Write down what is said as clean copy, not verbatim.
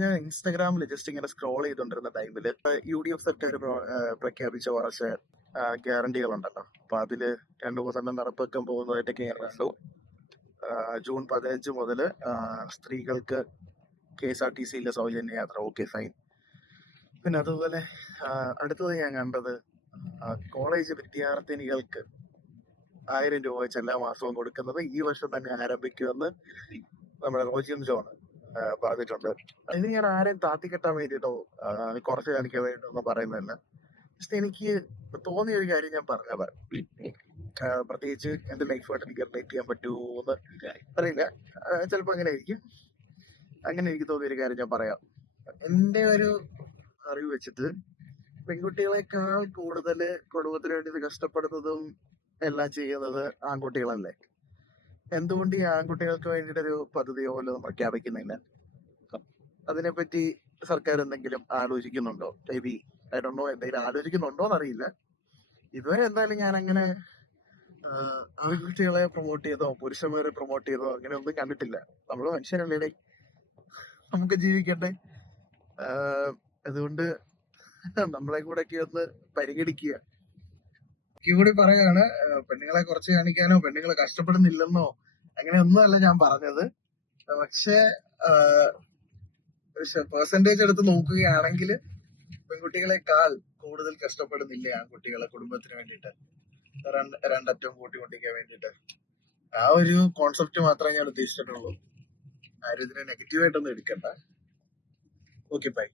ഞാൻ ഇൻസ്റ്റാഗ്രാമിൽ ജസ്റ്റ് ഇങ്ങനെ സ്ക്രോൾ ചെയ്തുകൊണ്ടിരുന്ന ടൈമില് UDF സർക്കാർ പ്രഖ്യാപിച്ച കുറച്ച് ഗ്യാരണ്ടികളുണ്ടല്ലോ. അപ്പൊ അതില് 2 മൂന്നെണ്ണം നടപ്പാക്കാൻ പോകുന്നതായിട്ടൊക്കെ ഞാൻ കണ്ടു. ജൂൺ 15 മുതൽ സ്ത്രീകൾക്ക് KSRTCയിലെ സൗജന്യ യാത്ര. Okay, fine. പിന്നെ അതുപോലെ അടുത്തത് ഞാൻ കണ്ടത് കോളേജ് വിദ്യാർത്ഥിനികൾക്ക് 1000 രൂപ വെച്ച് എല്ലാ മാസവും കൊടുക്കുന്നത് ഈ വർഷം തന്നെ ആരംഭിക്കുമെന്ന് നമ്മുടെ റോജിൻ ജോൺ പറഞ്ഞിട്ടുണ്ട്. ഇത് ഞാൻ ആരെയും താത്തിക്കെട്ടാൻ വേണ്ടിയിട്ടോ കുറച്ച് കാണിക്കാൻ വേണ്ടിയിട്ടൊന്നും പറയുന്നില്ല. പക്ഷെ എനിക്ക് തോന്നിയ ഒരു കാര്യം ഞാൻ പറഞ്ഞത്, പ്രത്യേകിച്ച് എന്റെ ലൈഫായിട്ട് എനിക്ക് റിലേറ്റ് ചെയ്യാൻ പറ്റുമോന്ന് അറിയില്ല. ചിലപ്പോ അങ്ങനെ ആയിരിക്കും. അങ്ങനെ എനിക്ക് തോന്നിയ ഒരു കാര്യം ഞാൻ പറയാം. എന്റെ ഒരു അറിവ് വെച്ചിട്ട് പെൺകുട്ടികളെക്കാൾ കൂടുതൽ കുടുംബത്തിന് വേണ്ടി കഷ്ടപ്പെടുന്നതും എല്ലാം ചെയ്യുന്നത് ആൺകുട്ടികളല്ലേ. എന്തുകൊണ്ട് ഈ ആൺകുട്ടികൾക്ക് വേണ്ടിയിട്ടൊരു പദ്ധതിയോ വല്ലതും പ്രഖ്യാപിക്കുന്നില്ല? അതിനെപ്പറ്റി സർക്കാർ എന്തെങ്കിലും ആലോചിക്കുന്നുണ്ടോ? Maybe I don't know, എന്തെങ്കിലും ആലോചിക്കുന്നുണ്ടോ എന്നറിയില്ല. ഇതുവരെ എന്തായാലും ഞാൻ അങ്ങനെ ആൺകുട്ടികളെ പ്രൊമോട്ട് ചെയ്തോ പുരുഷന്മാരെ പ്രൊമോട്ട് ചെയ്തോ അങ്ങനെ ഒന്നും കണ്ടിട്ടില്ല. നമ്മള് മനുഷ്യരല്ലേ, നമുക്ക് ജീവിക്കട്ടെ. അതുകൊണ്ട് നമ്മളെ കൂടെ ഒക്കെ ഒന്ന് പരിഗണിക്കുക. എനിക്ക് കൂടി പറയാണ്, പെണ്ണുങ്ങളെ കുറച്ച് കാണിക്കാനോ പെണ്ണുങ്ങളെ കഷ്ടപ്പെടുന്നില്ലെന്നോ അങ്ങനെ ഒന്നുമല്ല ഞാൻ പറഞ്ഞത്. പക്ഷെ പെർസെന്റേജ് എടുത്ത് നോക്കുകയാണെങ്കിൽ പെൺകുട്ടികളെക്കാൾ കൂടുതൽ കഷ്ടപ്പെടുന്നില്ലേ ആൺകുട്ടികളെ കുടുംബത്തിന് വേണ്ടിയിട്ട്, രണ്ടറ്റവും കൂട്ടിമുട്ടിക്കാൻ വേണ്ടിയിട്ട്. ആ ഒരു കോൺസെപ്റ്റ് മാത്രമേ ഞാൻ ഉദ്ദേശിച്ചിട്ടുള്ളൂ. ആരും ഇതിനെ നെഗറ്റീവായിട്ടൊന്നും എടുക്കണ്ട. Okay, by.